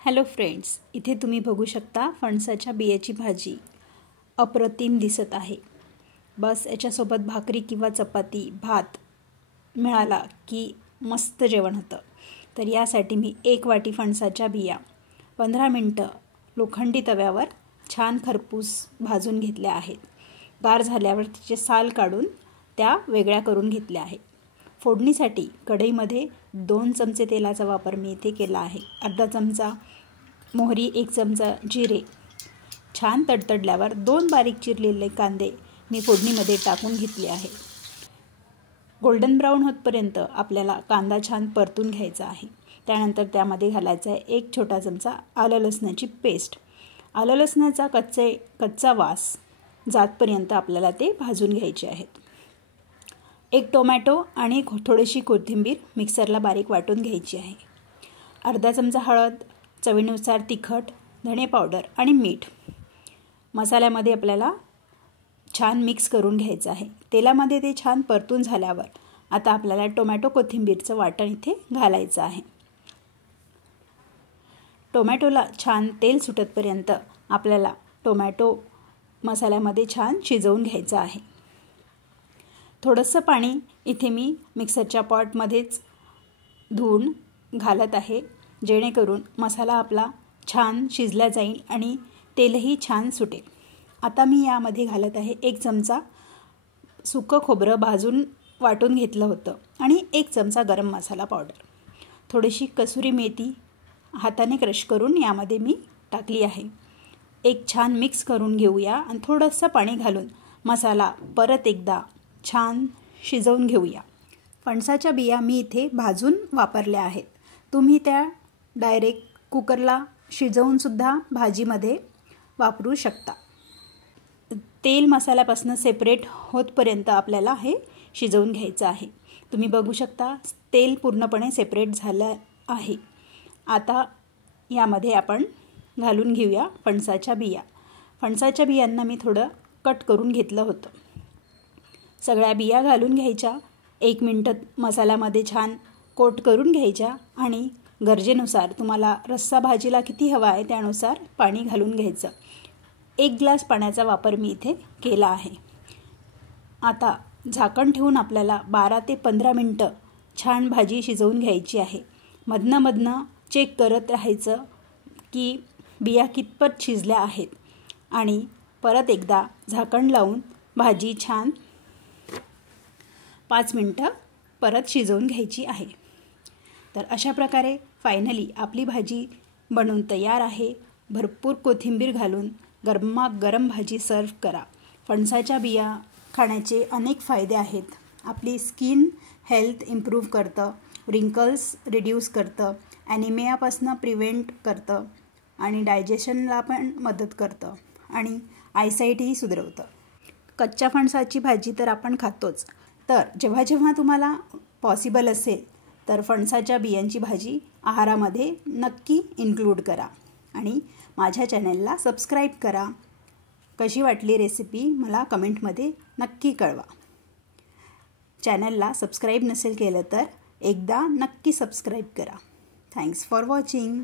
Hello friends, इथे तुम्ही बघू शकता फणसाच्या बियाची भाजी अप्रतिम दिसत आहे। बस याच्यासोबत भाकरी किंवा चपाती भात मिळाला की मस्त जेवण होतं। तर यासाठी मी 1 वाटी फणसाच्या बिया 15 मिनिटं लोखंडी तव्यावर छान खरपूस भाजून घेतल्या आहेत। गार झाल्यावर त्याचे साल काढून त्या वेगळ्या करून घेतल्या आहेत। फोडणीसाठी कढईमध्ये 2 चमचे तेलाचा वापर मी इथे केला आहे। अर्धा चमचा मोहरी, 1 चमचा जिरे छान तडतडल्यावर 2 बारीक चिरलेले कांदे मी फोडणीमध्ये टाकून घेतले आहे। गोल्डन ब्राउन होतपर्यंत आपल्याला कांदा छान परतून घ्यायचा आहे। त्यानंतर त्यामध्ये घालायचा आहे 1 छोटा चमचा आलं लसणाची पेस्ट। आलं लसणाचा कच्चा वास जातपर्यंत आपल्याला ते भाजून घ्यायचे आहेत। 1 टोमॅटो आणि थोडीशी कोथिंबीर मिक्सरला बारीक वाटून घ्यायची आहे। अर्धा चमचा हळद, चवीनुसार तिखट, धणे पावडर आणि मीठ मसाल्यामध्ये आपल्याला छान मिक्स करून घ्यायचं आहे। तेलामध्ये ते छान परतून झाल्यावर आता आपल्याला टोमॅटो कोथिंबीरचं वाटण इथे घालायचं आहे। टोमॅटोला छान तेल सुटतपर्यंत आपल्याला टोमॅटो मसाल्यामध्ये छान शिजवून घ्यायचं आहे। थोडंसं पाणी इथे मी मिक्सरच्या पॉटमध्येच धुवून घालत आहे, जेणेकरून मसाला आपला छान शिजला जाईल आणि तेलही छान सुटेल। आता मी यामध्ये घालत आहे 1 चमचा सुकं खोबरं भाजून वाटून घेतलं होतं आणि 1 चमचा गरम मसाला पावडर, थोडीशी कसुरी मेथी हाताने क्रश करून यामध्ये मी टाकली आहे। एक छान मिक्स करून घेऊया आणि थोडंसं पाणी घालून मसाला परत एकदा छान शिजवून घेऊया। फणसाच्या बिया मी इथे भाजून वापरल्या आहेत। तुम्ही त्या डायरेक्ट कुकरला शिजवून सुद्धा भाजीमध्ये वापरू शकता। तेल मसाल्यापासून सेपरेट होतपर्यंत आपल्याला हे शिजवून घ्यायचं आहे। तुम्ही बघू शकता तेल पूर्णपणे सेपरेट झालं आहे। आता यामध्ये आपण घालून घेऊया फणसाच्या बिया। फणसाच्या बियांना मी थोडं कट करून घेतलं होतं। सगळ्या बिया घालून घ्यायच्या, 1 मिनिट मसाल्यामध्ये छान कोट करून घ्यायच्या आणि गरजेनुसार तुम्हाला रस्सा भाजीला किती हवा आहे त्यानुसार पाणी घालून घ्यायचं। 1 ग्लास पाण्याचा वापर मी इथे केला आहे। आता झाकण ठेवून आपल्याला 12 ते 15 मिनिटं छान भाजी शिजवून घ्यायची आहे। मधनं चेक करत राहायचं की बिया कितपत शिजल्या आहेत आणि परत एकदा झाकण लावून भाजी छान 5 मिनिटं परत शिजवून घ्यायची आहे। तर अशा प्रकारे फायनली आपली भाजी बनून तयार आहे। भरपूर कोथिंबीर घालून गरमागरम भाजी सर्व करा। फणसाच्या बिया खाण्याचे अनेक फायदे आहेत। आपली स्किन हेल्थ इम्प्रूव्ह करतं, रिंकल्स रिड्यूस करतं, ॲनिमियापासून प्रिव्हेंट करतं आणि डायजेशनला पण मदत करतं आणि आयसाईटही सुधारवतं। कच्च्या फणसाची भाजी तर आपण खातोच, तर जेव्हा जेव्हा तुम्हाला पॉसिबल असेल तर फणसाच्या बियांची भाजी आहारामध्ये नक्की इन्क्लूड करा आणि माझ्या चॅनलला सबस्क्राईब करा। कशी वाटली रेसिपी मला कमेंटमध्ये नक्की कळवा। चॅनलला सबस्क्राईब नसेल केलं तर एकदा नक्की सबस्क्राईब करा। Thanks for watching.